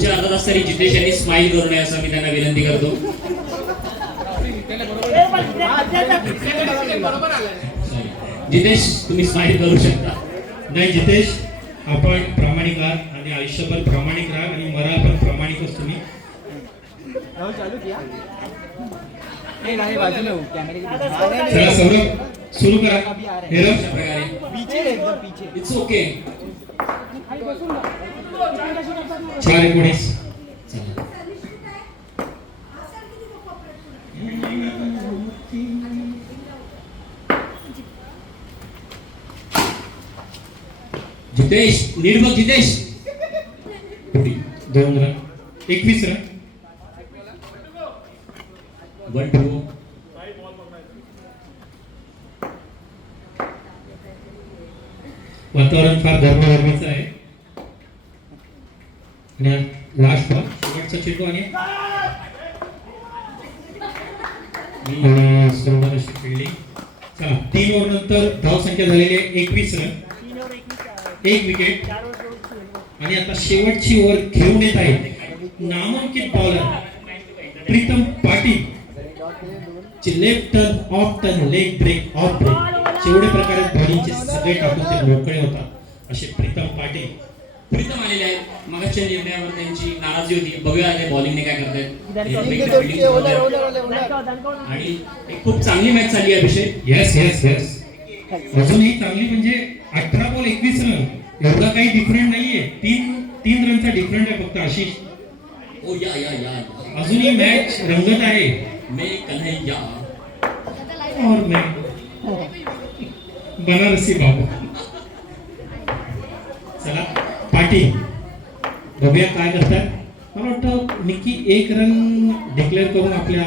पुढच्या अर्धा तास तरी जितेश यांनी स्माइल करू नये असं मी त्यांना विनंती करतो. जितेश तुम्ही स्माइल करू शकता. नाही जितेश, आपण प्रामाणिक आहात आणि आयुष्यभर प्रामाणिक राहा आणि मरा पण प्रामाणिकच तुम्ही. चला सौरभ सुरू करा. Hello it's okay. 4-19. जितेश नीट बघ जितेश. 2 run 21 run. 1-2. वातावरण फार गरमागरमीचं आहे आणि लास्ट बॉल शेवटचा चेंडू आणि सुंदर अशी फिल्डिंग. चला 3 ओव्हर नंतर धाव संख्या झालेली आहे 21 रन, 1 विकेट. आणि आता शेवटची ओव्हर घेऊन येत आहे नामांकित bowler Pritam Patil. Left turn, off turn, leg break, off break, जेवढे प्रकारे बॉलिंगचे सगळे टाकून ते मोकळे होतात असे प्रीतम पाटील. प्रीतम आलेले आहेत. मागच्या निर्णयावर त्यांची नाराजी होती. बघूया ते बॉलिंगने काय करतायत. आणि एक खूप चांगली मॅच झाली आहे अभिषेक. Yes yes yes. अजूनही चांगली म्हणजे 18 बॉल 21 रन, एवढा काही डिफरंट नाहीये. 3 रनचा डिफरंट आहे फक्त. आशिष ओ या या या अजूनही मॅच रंगत आहे. मैं कन्हैया और मैं बनारसी बाबू. चला पाटील बघूया काय करतात. मला वाटतं निक्की 1 रन डिक्लेअर करून आपल्या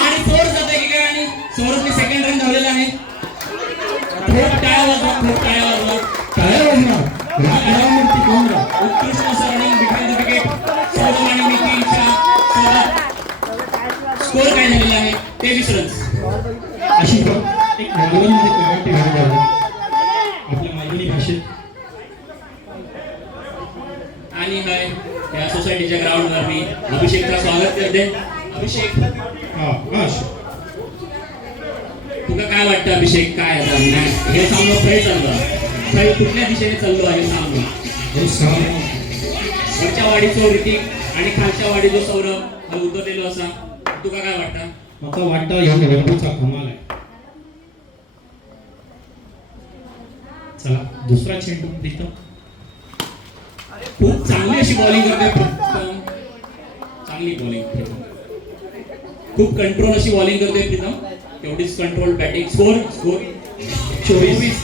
आणि फोर जाते की काय. आणि सौरभने सेकंड रन धावलेला आहे. खूप टाळ्या वाजवा, खूप टाळ्या वाजवा. टाळ्या वाजणार. उत्कृष्ट असं running between the wicket. Saurabh आणि निखिलच्या स्कोर काय झालेला आहे 23 रन्स. अशी एक मालवणमध्ये कमेंट झाली आपल्या मालवणी भाषेत. आणि हाय या सोसायटीच्या ग्राउंडवर मी अभिषेकचं स्वागत करते. अभिषेक तुला काय वाटतं अभिषेक, काय आता हे सामना खेळ चाललं कुठल्या दिशेने चाललो आहे सामना. वरच्या वाडीचो ऋतिक आणि खालच्या वाडीचो सौरभ उतरलेलो असा. तुका काय वाटतं. मला वाटतं या रंगूचा कमाल आहे. चला दुसरा चेंडू प्रीतम. खूप चांगली अशी बॉलिंग करते प्रीतम. चांगली बॉलिंग. खूप कंट्रोल अशी बॉलिंग करते प्रीतम. तेवढीच कंट्रोल बॅटिंग. स्कोर 24.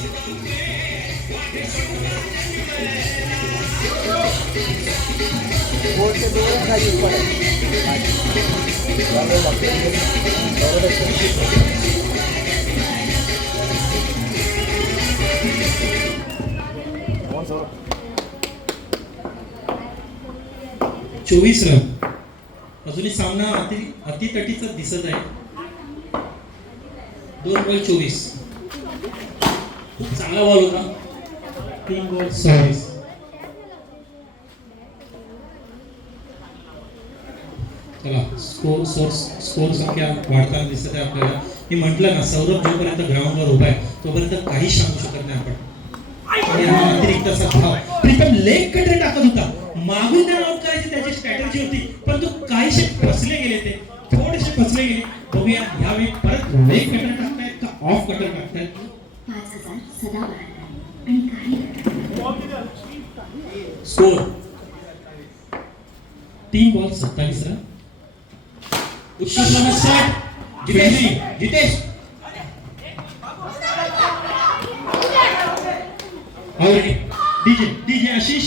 रन. अजूनही सामना अतितटीचा दिसत आहे. 2 बॉल 24. खूप चांगला बॉल होता. 3 बॉल 26. चला स्कोर संख्या वाढताना दिसत आहे आपल्याला. मी म्हटलं ना सौरभ जोपर्यंत ग्राउंडवर उभा आहे तोपर्यंत काहीच सांगू शकत नाही आपण. आणि हा अतिरिक्त असा धाव प्रीतम लेग कटर टाकत होता. मागून त्याला आउट करायची त्याची स्ट्रॅटेजी होती, पण तो काहीशे फसले गेले. ते थोडेसे फसले गेले. बघूया यावेळी परत लेग कटर टाकतायत का ऑफ कटर टाकतायत. 5000 सदा वाढणार आणि काही स्कोर 3 बॉल 27 रन. उत्कृष्ट शॉट जितेश. और डीजे आशीष.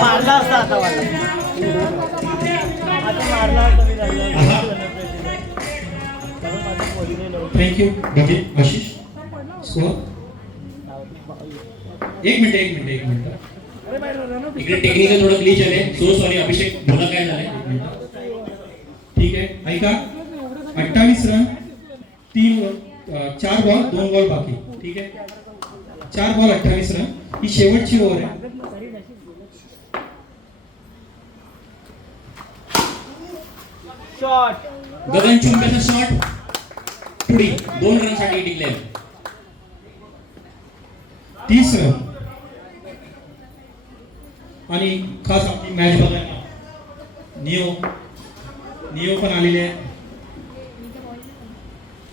मारला असता आता thank you DJ Ashish. Score 1 minute. इकडे टेक्निकल थोडं ग्लिच आले, सो सॉरी अभिषेक, बोला काय झालंय? ठीक आहे, ऐका. 28 रन, 4 बॉल 2 बॉल बाकी. ठीक आहे, 4 बॉल 28 रन. ही शेवटची ओव्हर आहे. गगन चुंबेचा शॉट पुढी 2 रनसाठी डिक्लेअर. 30 रन. आणि खास आपली मॅच बघायला नियो पण आलेले आहे.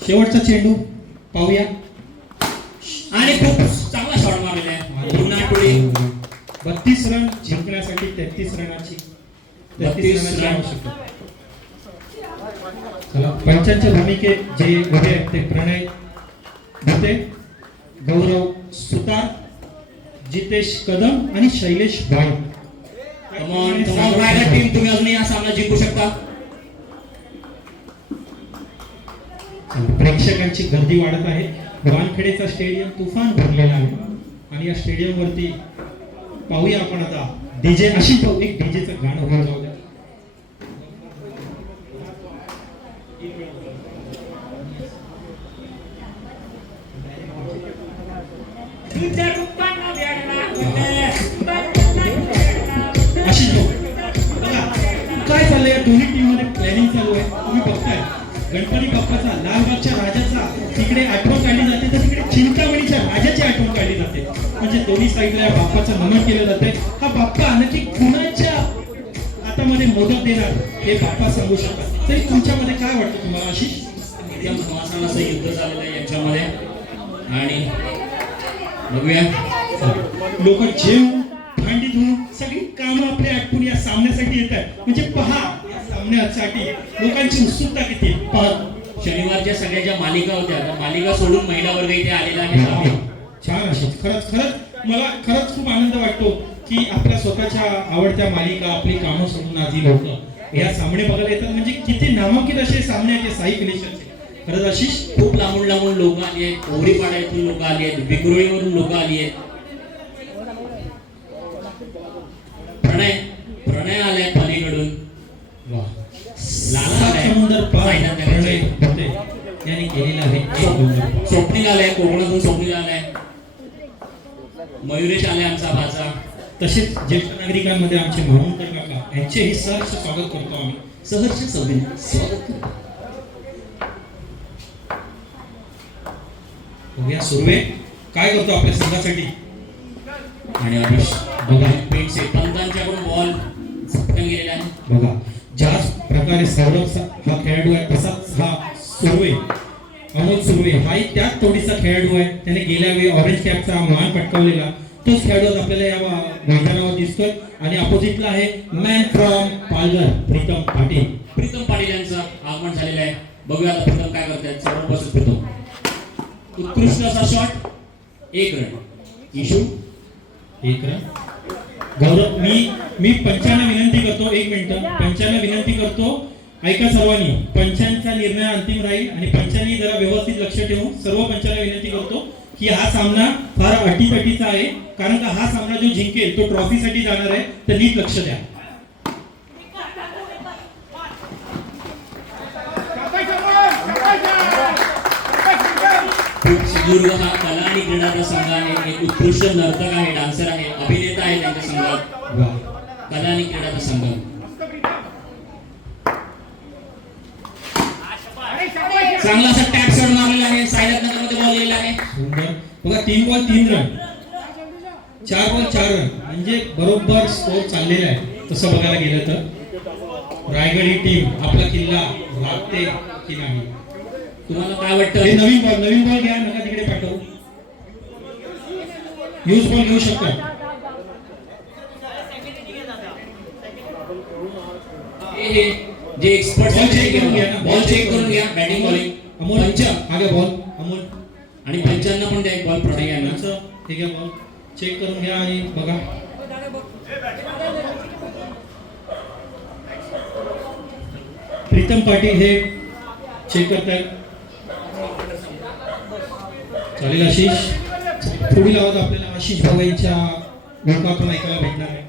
शेवटचा चेंडू पाहूया. आणि खूप चांगला शॉट मारलेला आहे. पुन्हा पुढे 32 रन जिंकण्यासाठी 33 रनाची 32 रन. आवश्यकता. चला, पंचांच्या भूमिकेत जे उभे आहेत ते प्रणय भुते, गौरव सुतार, जितेश कदम आणि शैलेश भाई. कमॉन रायगड टीम, तुम्ही अजूनही हा सामना जिंकू शकता. प्रेक्षकांची गर्दी वाढत आहे. वानखेडेचा स्टेडियम तुफान भरलेला आहे आणि या स्टेडियम वरती पाहूया आपण आता डीजे. आशिष भाऊ, एक डीजेचं गाणं होऊन जाऊ द्या. आशिष भाऊ, बघा काय चाललंय, या दोन्ही टीम मध्ये प्लॅनिंग चालू आहे. तुम्ही बघताय गणपती बाप्पाचा, लालबागच्या राजाचा तिकडे आठवण काढली जाते, तर तिकडे चिंतामणीच्या राजाची आठवण काढली जाते. म्हणजे दोन्ही साईडला या बाप्पाचं नमन केलं जाते. हा बाप्पा नक्की कुणाच्या हातामध्ये मोदक देणार हे बाप्पा सांगू शकतात. तरी तुमच्यामध्ये काय वाटतं तुम्हाला आशिष? एकदम घमासान असं युद्ध झालेलं आहे यांच्यामध्ये. आणि बघूया, लोक जेवून भांडी धुवून सगळी कामं आपल्या आटपून या सामन्यासाठी येत आहेत. म्हणजे पहा, या सामन्यासाठी लोकांची उत्सुकता किती. शनिवारच्या सगळ्या ज्या मालिका होत्या त्या मालिका सोडून महिला वर्ग इथे आलेला आहे. छान आशिष, खरंच मला खरंच खूप आनंद वाटतो की आपल्या स्वतःच्या आवडत्या मालिका, आपली कामं सोडून आधी लोक या सामने बघायला येतात. म्हणजे किती नामांकित असे सामने आहेत साई फिनिशरचे. खरंच आशिष, खूप लांबून लांबून लोक आली आहेत. कोहरीपाड्यातून लोक आली आहेत, विक्रोळीवरून लोक आली आहेत. प्रणय आलाय पलीकडून. समुद्र पार प्रणय होते यांनी केलेला आहे. स्वप्नील आलाय, कोकणातून स्वप्नील आलाय. मयुरेश आलाय आमचा भाचा. तसेच ज्येष्ठ नागरिकांमध्ये आमचे माहुंकर काका यांचेही सहर्ष स्वागत करतो आम्ही. सहर्ष स्वागत करतो. बघूया सुर्वे काय करतो आपल्या संघासाठी. आणि अभिष बघा, पेटसे पंतांच्याकडून बॉल झटकन गेलेला आहे. बघा, ज्याच प्रकारे सौरभ हा खेळाडू आहे तसाच हा सुर्वे, अमोल सुर्वे हाही त्याच तोडीचा खेळाडू आहे. त्याने गेल्या वेळी ऑरेंज कॅपचा मान पटकावलेला तोच खेळाडू आपल्याला या मैदानावर दिसतोय. आणि अपोजिटला आहे मॅन फ्रॉम पालघर, प्रीतम पाटील. प्रीतम पाटील यांचं आगमन झालेलं आहे. बघूया आता प्रीतम काय करतात. सर्वप्रथम प्रीतम उत्कृष्ट असा shot, 1 run. Ishu 1 run. Gaurav, मी पंचांना विनंती करतो, 1 मिनिट, पंचांना विनंती करतो, ऐका सर्वांनी. पंचांचा निर्णय अंतिम राहील आणि पंचांनी जरा व्यवस्थित लक्ष ठेवून सर्व पंचांना विनंती करतो की हा सामना फार अटीतटीचा आहे. कारण का हा सामना जो जिंकेल तो ट्रॉफीसाठी जाणार आहे, तर नीट लक्ष द्या. सिंधुदुर्ग हा कला आणि क्रीडाचा संघ आहे. एक उत्कृष्ट नर्तक आहे, डान्सर आहे, अभिनेता आहे त्यांच्या संघात. कला आणि क्रीडाचा संघ. चांगला असा टॅप शॉट मारलेला आहे. सायनाथ नगरमध्ये बॉल गेलेला आहे. सुंदर. बघा, 3 बॉल 3 रन, 4 बॉल 4 रन, म्हणजे बरोबर स्कोर चाललेला आहे. तसं बघायला गेलं तर रायगड ही टीम आपला किल्ला राखते की नाही. तुम्हाला काय वाटतं? हे नवीन बॉल घ्या, नका तिकडे पाठवू. यूज बॉल घेऊ शकता. हे जे एक्सपर्ट बॉल चेक करून घ्या ना. बॉल चेक करून घ्या. बॅटिंग बॉलिंग अमोल, आगे बॉल अमोल. आणि पंचांना पण द्या एक बॉल प्रणय यांना. ठीक आहे, बॉल चेक करून घ्या आणि बघा. प्रीतम पाटील हे चेक करतायत. चालेल आशिष. पुढील आवाज आपल्याला आशिष भाऊ यांच्या लोकांतून ऐकायला भेटणार आहे.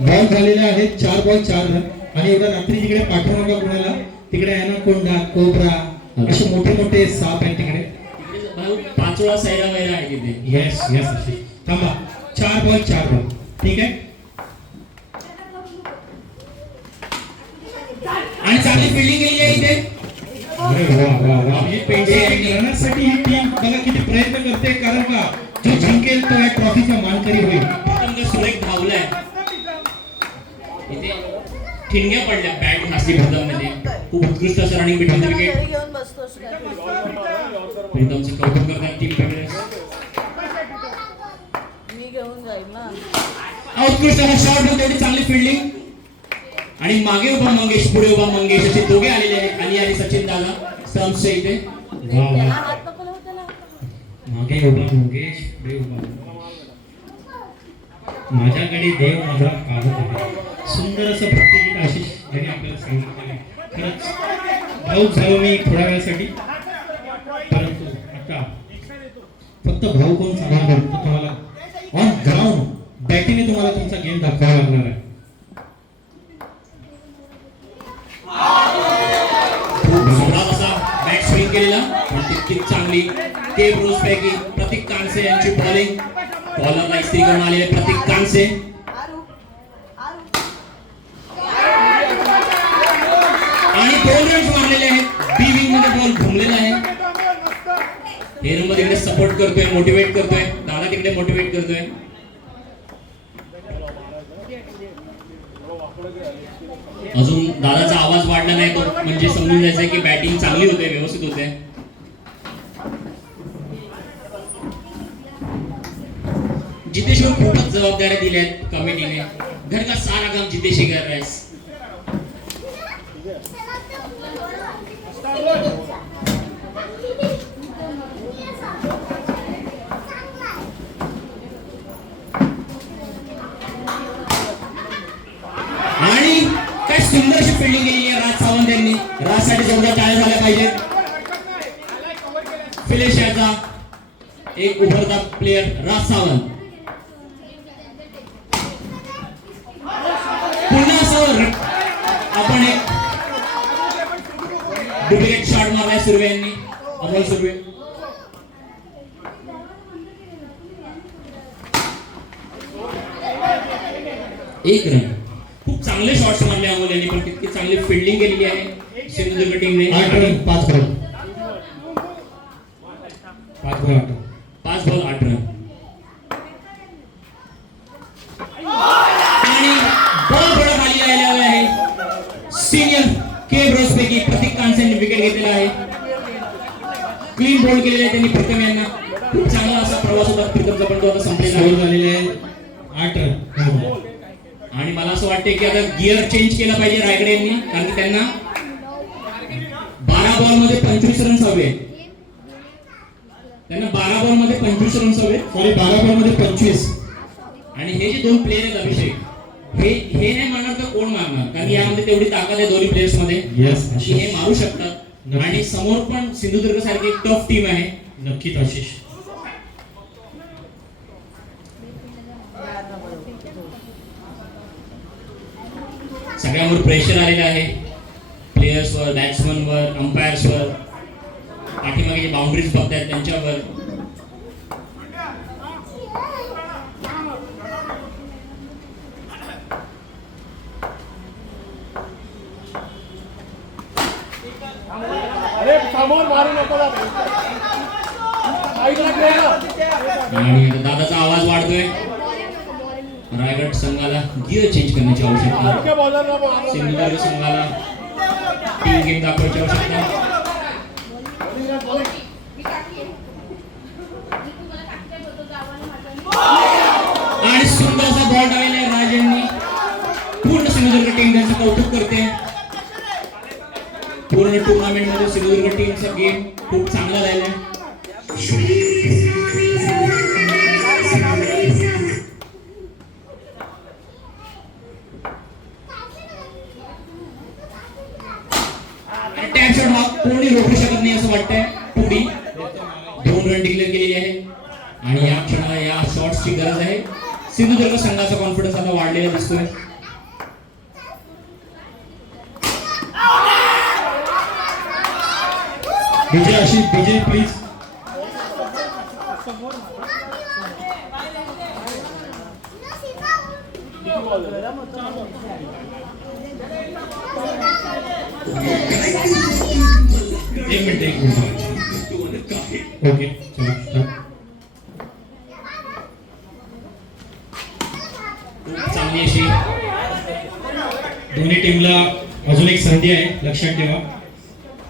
बॉल झालेले आहेत 4 बॉल 4 रन. आणि एवढा रात्री तिकडे पाठवू नका कोणाला. तिकडे ॲनाकोंडा, कोब्रा असे मोठे मोठे साप आहेत तिकडे. भाऊ 5 वेळा सैरा वैरा आहे तिथे. Yes yes Ashish. थांबा. 4 बॉल 4 रन. ठीक आहे. आणि चांगली फिल्डिंग केली आहे इथे. अरे वा वा वा. रनर्ससाठी ही टीम बघा किती प्रयत्न करते. कारण का जो जिंकेल तो या ट्रॉफीचा मानकरी होईल. प्रथम सुरेख धावलाय इथे. ठिणग्या पडल्या बॅट घासली प्रथम मध्ये. खूप उत्कृष्ट असं रनिंग बिटवीन द विकेट. घेऊन बसतोस का? प्रीतमचे कौतुक करतात टीम मेंबर्स. मी घेऊन जाईल ना. उत्कृष्ट असा शॉट होता. तेवढी चांगली फिल्डिंग. आणि मागे उभा मंगेश, पुढे उभा मंगेश असे दोघे आलेले आहेत. आणि सचिन दादा स्टंप्सच्या इथे. वा वा. त्याला हात नको लावू त्याला. मागे उभा मुकेश, पुढे उभा. माझ्याकडे देव माझा पाहत आहे. सुंदर असं भक्तिगीत आशिष यांनी आपल्याला सांगितलेलं आहे. खरंच भाऊक झालो मी थोड्या वेळासाठी. परंतु आता फक्त भाऊ कोण सांगणार नाही, तर तुम्हाला ऑन ग्राउंड बॅटिंगने तुम्हाला तुमचा गेम दाखवावा लागणार आहे. जोरात असा बॅट स्विंग केलेला पण तितकीच चांगली. के ब्रोस पैकी प्रतीक कांसे यांची बॉलिंग. बॉलरला इस्त्री करून आलेले प्रतीक कांसे. आणि 2 रन्स मारलेले आहेत. बी विंग मध्ये बॉल घुमलेला आहे. हेरंब तिकडे सपोर्ट करतोय, मोटिवेट करतोय. दादा तिकडे मोटिवेट करतोय. अजून दादाचा आवाज वाढला नाही तो म्हणजे समजून जायचं की बॅटिंग चांगली होते, व्यवस्थित होते. जितेश को खूपच जबाबदाऱ्या दिल्या आहेत कमिटीने. घर का सारा काम जितेश ही कर रहा है. आणि काय सुंदर अशी फिल्डिंग केली आहे राज सावंत यांनी. राजसाठी जोरदार टाळ्या झाल्या पाहिजेत. फिलेशाचा एक उभरता प्लेयर राज सावंत. पुन्हा असं आपण एक डुप्लिकेट शॉट मारलाय सुर्वे यांनी. अमोल सुर्वे. एक रन. खूप चांगले शॉट्स मारले अमोल यांनी पण तितकी चांगली फिल्डिंग केलेली आहे सिंधुदुर्ग टीमने. 8 run 5 ball. 5 ball 8. 5 ball 8 run. आणि बॉल थोडा खाली आलेला आहे. सिनियर के ब्रोस पैकी प्रतीक कांसे यांनी विकेट घेतलेला आहे. क्लीन बोल्ड केलेला आहे त्यांनी प्रथम यांना. खूप चांगला असा प्रवास होता प्रीतमचा पण तो आता संपलेला आहे. स्कोर झालेले आहेत 8 रन. आणि मला असं वाटतं की आता गिअर चेंज केला पाहिजे रायगड यांनी. कारण की त्यांना 12 बॉल मध्ये 25 रन्स हवे. त्यांना 12 बॉल मध्ये 25 रन्स हवे. सॉरी 12 बॉल मध्ये 25. आणि हे जे 2 प्लेयर आहेत अभिषेक, हे नाही मारणार तर कोण मारणार. कारण यामध्ये तेवढी ताकद आहे दोन्ही प्लेयर्स मध्ये येस की हे मारू शकतात. आणि समोर पण सिंधुदुर्ग सारखी एक टफ टीम आहे. नक्कीच आशिष. सगळ्यांवर प्रेशर आलेलं आहे. प्लेयर्सवर, बॅट्समनवर, अंपायर्सवर. पाठीमागे जे बाउंड्रीज बघतायत त्यांच्यावर. अरे समोर मारू नको आणि दादाचा आवाज वाढतोय. रायगड संघाला गिअर चेंज करण्याची आवश्यकता. सिंधुदुर्ग संघाला टीम गेम दाखवायची आवश्यकता. आणि सुंदर असा बॉल टाकलेला आहे राज यांनी. पूर्ण सिंधुदुर्ग टीम त्यांचं कौतुक करते. पूर्ण टुर्नामेंट मध्ये सिंधुदुर्ग टीमचा गेम खूप चांगला राहिला. टॅप शॉट हा कोणी रोखू शकत नाही असं वाटतंय. पुढी 2 रन डिक्लेअर केलेली आहे आणि या क्षणाला या शॉट्सची गरज आहे. सिंधुदुर्ग संघाचा कॉन्फिडन्स आता वाढलेला दिसतोय. विजय आशिष, विजय प्लीज. एक मिनिट. ओके चलो start. खूप चांगली अशी दोन्ही टीमला अजून एक संधी आहे, लक्षात ठेवा.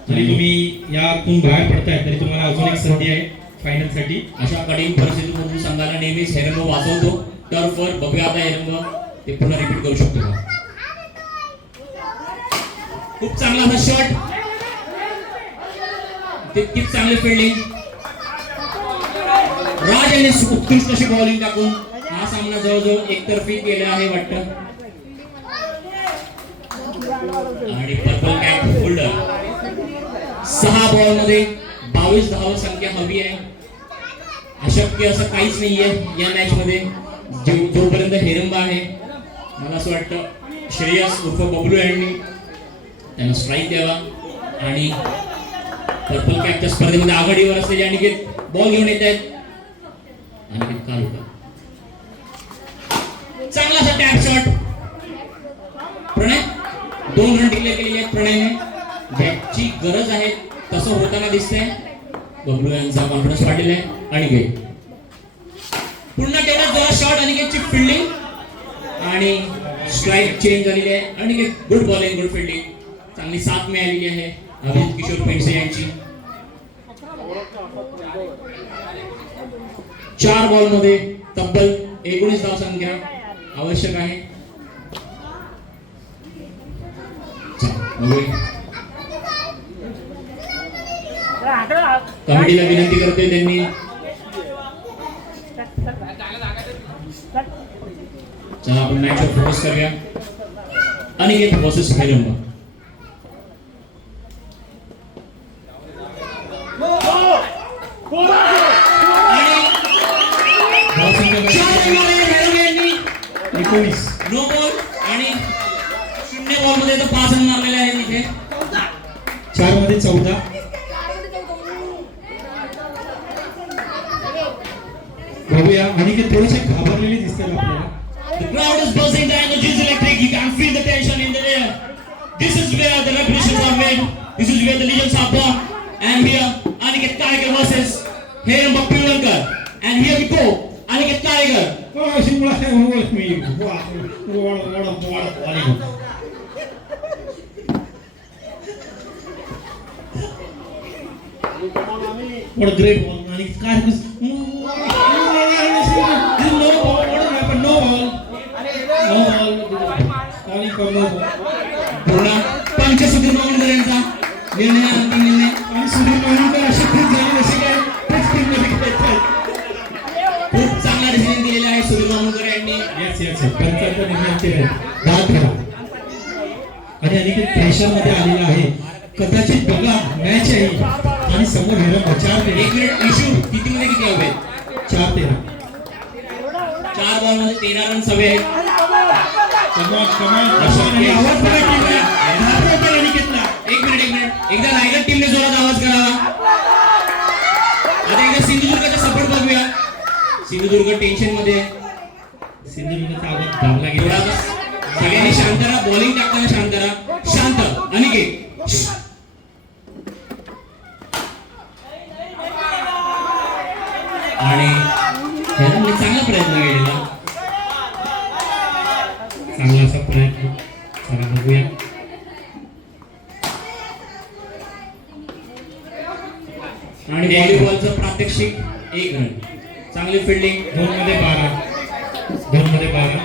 जरी तुम्ही यातून बाहेर पडताय तरी तुम्हाला अजून एक संधी आहे फायनल साठी. अशा कठीण परिस्थितीमधून संघाला नेहमीच हे रंग वाचवतो. टर्फवर बघूया आता हे रंग ते पुन्हा रिपीट करू शकतो का. खूप चांगला असा शॉट, तितकीच चांगली फिल्डिंग. राज यांनी उत्कृष्ट अशी बॉलिंग टाकून हा सामना जवळजवळ एकतर्फी केला आहे वाटतं. आणि पर्पल कॅप होल्डर 6 बॉलमध्ये 22 धावा संख्या हवी आहे. अशक्य असं काहीच नाहीये या मॅच मध्ये. जोपर्यंत हेरंबा आहे मला असं वाटतं श्रेयस उर्फ बबलू यांनी त्यांना स्ट्राईक द्यावा आणि पर्पल कॅपच्या स्पर्धेमध्ये आघाडीवर असलेले अनिकेत बॉल घेऊन येत आहेत. अनिकेत कालुका चांगला असा टॅप शॉट. प्रणय 2 रन डिक्लेअर केलेले आहेत प्रणयने. बॅटची गरज आहे तसं होताना दिसतंय. बबलू यांचा कॉन्फिडन्स वाढलेला आहे. अनिकेत पुन्हा तेवढा जोरात शॉट. अनिकेतची फिल्डिंग आणि स्ट्राईक चेंज झालेली आहे. Aniket good bowling, good fielding. चांगली साथ मिळालेली आहे अभिजित किशोर पेंडसे यांची. 4 बॉलमध्ये तब्बल 19 धाव संख्या आवश्यक आहे. कमिटीला विनंती करते त्यांनी चला आपण मॅचवर फोकस करूया. Aniket versus Heranba. No ball आणि 0 बॉलमध्ये तर 5 रन मारलेले आहेत इथे. 4 मध्ये 14. बघूया अनिकेत थोडेसे घाबरलेले दिसतात आपल्याला. The crowd is buzzing, the energy is electric. You can feel the tension in the air. This is where the revolutions are made. This is where the legends are born. And here, Aniket Karikar versus Heramba Pulankar. And here we go, Aniket Karikar. Oh, simula hai ho me. What a great ball, Aniket Karikar. No ball. What happened? No ball. No ball. Calling for no ball. पूर्ण पंच सुधीर मावळकर यांचा निर्णय, अंतिम निर्णय. आणि सुधीर मावळकर असे खूप झाले जसे काय टेस्ट टीम मध्ये खेळतात. खूप चांगला डिसिजन दिलेला आहे सुधीर मावळकर यांनी. येस पंचांचा निर्णय केला. दाद करा. आणि अनिकेत प्रेशर मध्ये आलेला आहे. कदाचित बघा मॅच आहे आणि समोर हेरंबा 4-13. एक मिनिट इशू किती मध्ये किती हवे? 4-13. 4 बॉल मध्ये 13 रन हवे आहेत. कमाल आवाज बघा टीमला. घाबरवतो अनिकेतला. एक मिनिट एकदा रायगड टीमने जोरात आवाज करावा. आता एकदा सिंधुदुर्गचा सपोर्ट बघूया. सिंधुदुर्ग टेन्शन मध्ये. सिंधुदुर्गचा आवाज दाबला गेला. सगळ्यांनी शांत राहा. बॉलिंग टाकताना शांत राहा. शांत. अनिकेत आणि हेरंबाने चांगला प्रयत्न केलेला. चांगला असा प्रयत्न. चला बघूया. आणि व्हॉलीबॉलचं प्रात्यक्षिक 1 रन. चांगली फिल्डिंग. 2 मध्ये 12. 2 मध्ये 12.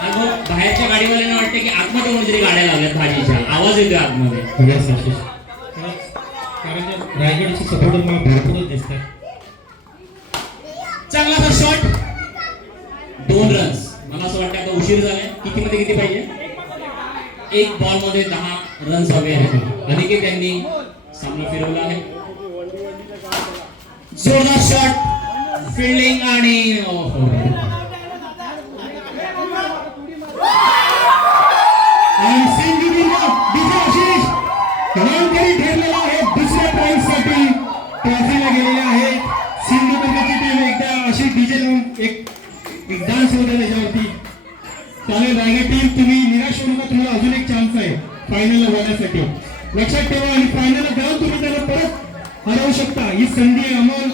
आणि मग बाहेरच्या गाडीवाल्यांना वाटतं की आतमध्ये कोणतरी गाड्या लावल्यात भाजीच्या. आवाज येतोय आतमध्ये. यस आशिष. कारण रायगडचे सपोर्टर मला भरपूरच दिसतात. चांगला शॉट. 2 रन्स. मला असं वाटतं आता उशीर झालाय. किती मध्ये किती पाहिजे? 1 बॉल मध्ये 10 रन्स हवे आहेत. अनिकेत यांनी सामना फिरवला आहे. जोरदार शॉट, फिल्डिंग आणि आणि सिंधुदुर्ग विजय आशिष मानकरी ठरलेला आहे. दुसऱ्या पॉइंट साठी ट्रॉफीला गेलेले आहेत. सिंधुदुर्गची टीम एकदा अशी डीजे लावून एक डान्स होता त्याच्यावरती. चालेल रायगड टीम, तुम्ही निराश होऊ नका, तुम्हाला अजून एक चान्स आहे फायनलला जाण्यासाठी. लक्षात ठेवा आणि फायनलला जाऊन तुम्ही त्याला परत हरवू शकता. ही संधी अमोल